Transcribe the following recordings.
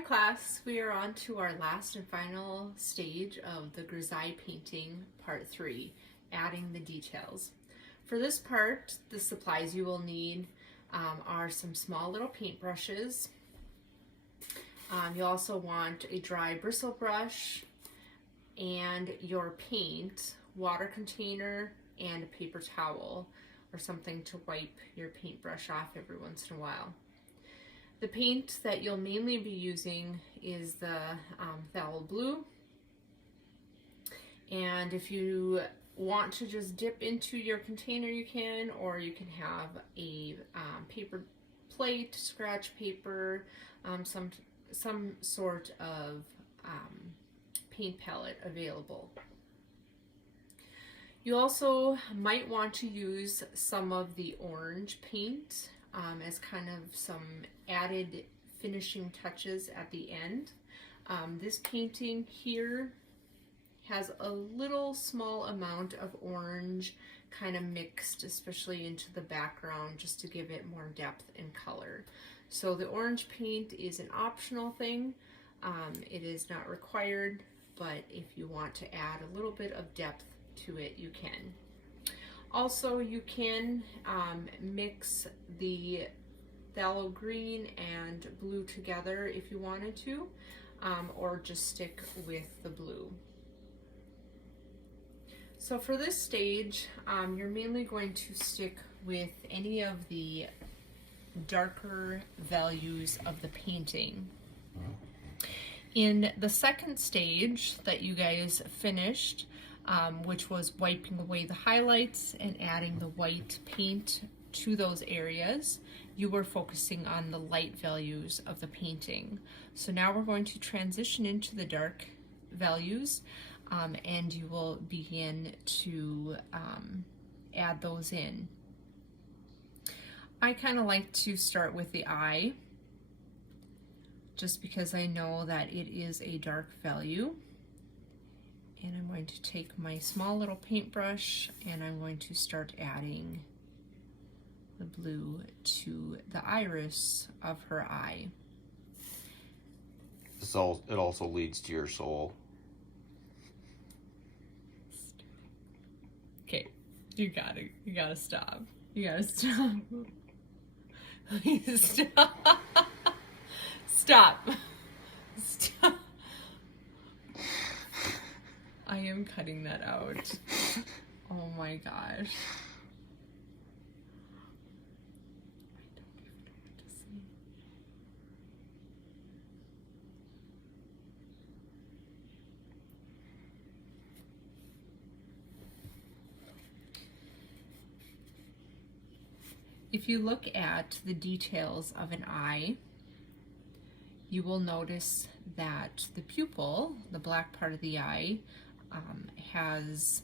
Hi class, we are on to our last and final stage of the Grisaille painting part 3, adding the details. For this part, the supplies you will need are some small little paintbrushes. You also want a dry bristle brush and your paint, water container, and a paper towel or something to wipe your paintbrush off every once in a while. The paint that you'll mainly be using is the phthalo blue, and if you want to just dip into your container you can, or you can have a paper plate, scratch paper, some sort of paint palette available. You also might want to use some of the orange paint as kind of some added finishing touches at the end. This painting here has a little small amount of orange kind of mixed, especially into the background, just to give it more depth and color. So the orange paint is an optional thing. It is not required, but if you want to add a little bit of depth to it, you can. Also, you can mix the phthalo green and blue together if you wanted to, or just stick with the blue. So for this stage, you're mainly going to stick with any of the darker values of the painting. In the second stage that you guys finished, which was wiping away the highlights and adding the white paint to those areas, you were focusing on the light values of the painting. So now we're going to transition into the dark values, and you will begin to add those in. I kind of like to start with the eye, just because I know that it is a dark value. And I'm going to take my small little paintbrush and I'm going to start adding the blue to the iris of her eye. It also leads to your soul. Okay, you gotta stop. You gotta stop. Please stop. Stop. Stop. I am cutting that out. Oh my gosh. I don't even know what to say. If you look at the details of an eye, you will notice that the pupil, the black part of the eye, has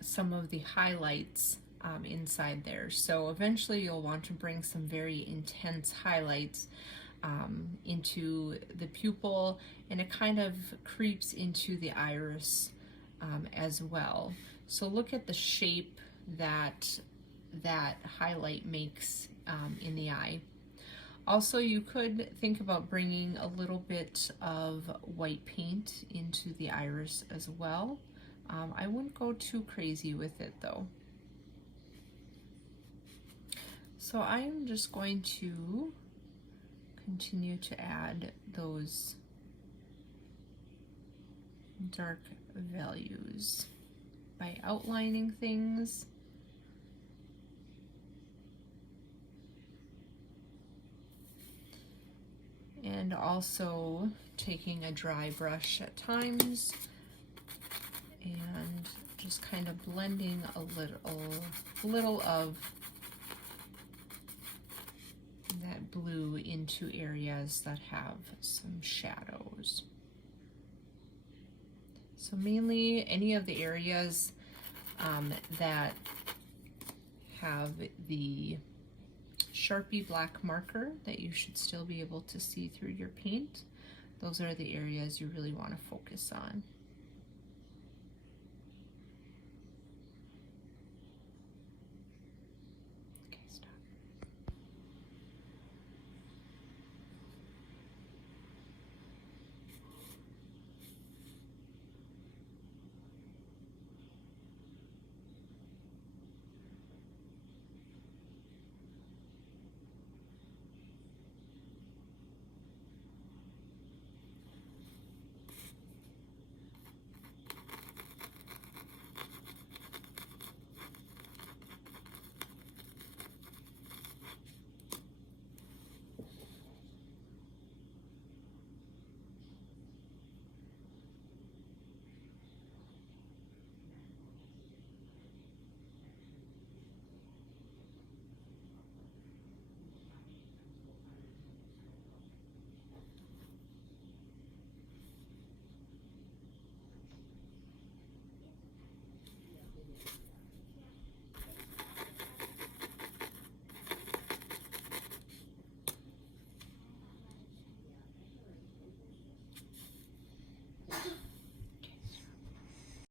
some of the highlights inside there. So eventually you'll want to bring some very intense highlights into the pupil, and it kind of creeps into the iris as well. So look at the shape that highlight makes in the eye. Also, you could think about bringing a little bit of white paint into the iris as well. I wouldn't go too crazy with it though. So I'm just going to continue to add those dark values by outlining things. And also taking a dry brush at times and just kind of blending a little of that blue into areas that have some shadows. So mainly any of the areas that have the Sharpie black marker that you should still be able to see through your paint, those are the areas you really want to focus on.